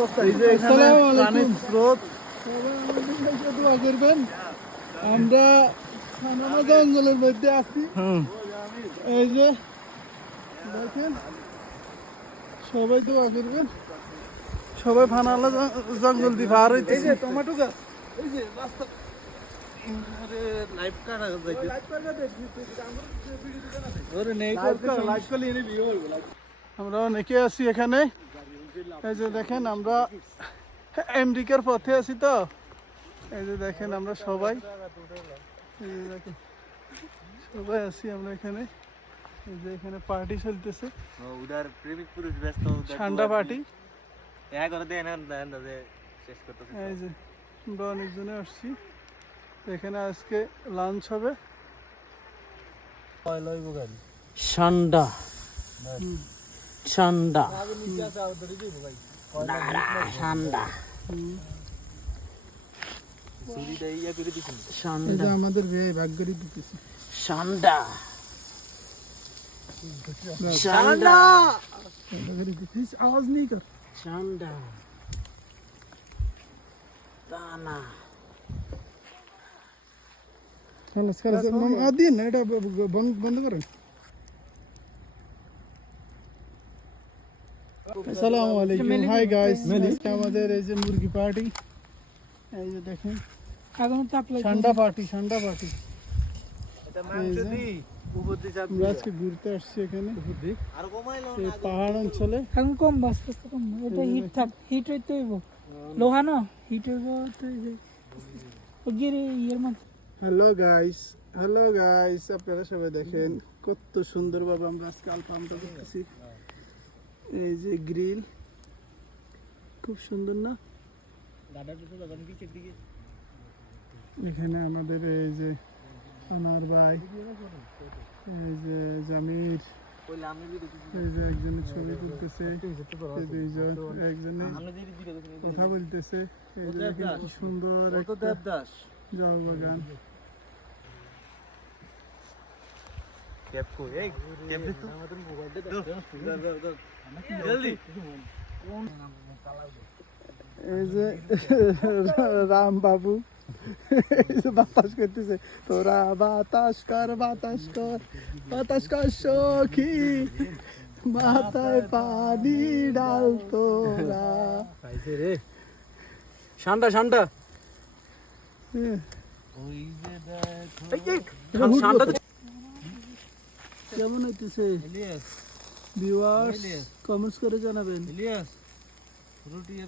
এই যে এখানে পানির স্রোত। দোয়া করবেন। আমরা সানানা জঙ্গলের মধ্যে আছি। এই যে দেখেন, সবাই দোয়া করবেন। সবাই ফানালা জঙ্গল দিয়ে পার হইতে। এই যে টমেটো গাছ, এই যে রাস্তা লাইভ কাটা যাইতে ওরে নেই লাইভ করলে এনে ভিডিও করব। আমরা অনেকে আছি এখানে। এই যে দেখেন, আমরা আমেরিকার পথে আছি তো। এই যে দেখেন, আমরা সবাই এই যে দেখেন সবাই আছি আমরা এখানে। এই যে এখানে পার্টি চলতেছে, উদার প্রেমিক পুরুষ ব্যস্ত ঠান্ডা পার্টি। দেখা করে দেন যে শেষ করতেছে। এই যে আমরা অনেকজনে আসছি, এখানে আজকে লাঞ্চ হবে। ঠান্ডা ঠান্ডা ঠান্ডা এই যে আমাদের বিয়ে ভাগ করে দিতেছে। ঠান্ডা ঠান্ডা আওয়াজ নেই কর। ঠান্ডা টানা দিন এটা বন্ধ করেন। আসসালামু আলাইকুম, হাই গাইস। আমাদের এই যে মুরগি পার্টি, এই যে দেখেন ঠান্ডা পার্টি। আমরা আজকে ঘুরতে আসছি এখানে এই পাহাড় অঞ্চলে। এখন কম বাঁচতে কম, এটা হিট হিট হইতে হইব, লোহা না হিট হইব তো গিয়ে ইয়ের মধ্যে। হ্যালো গাইস, আপনারা সবাই দেখেন কত সুন্দরভাবে আমরা আজকে আলফামটা দেখতেছি। এই যে গ্রিল, খুব সুন্দর না? এখানে আমাদের এই যে আনার ভাই, এই যে জামির, এই যে একজনের ছবি তুলতেছে, এই দুইজন, একজনে কথা বলতেছে। এই যে দেখেন কি সুন্দর একটা জল বাগান। এই যে রাম বাবু বাতাস করতেছে, তোরা বাতাস কর সখী, মাথায় পানি ডাল তোরা। ঠান্ডা কেমন হইতেছে ভিউয়ার্স? কমেন্টস করে জানাবেন।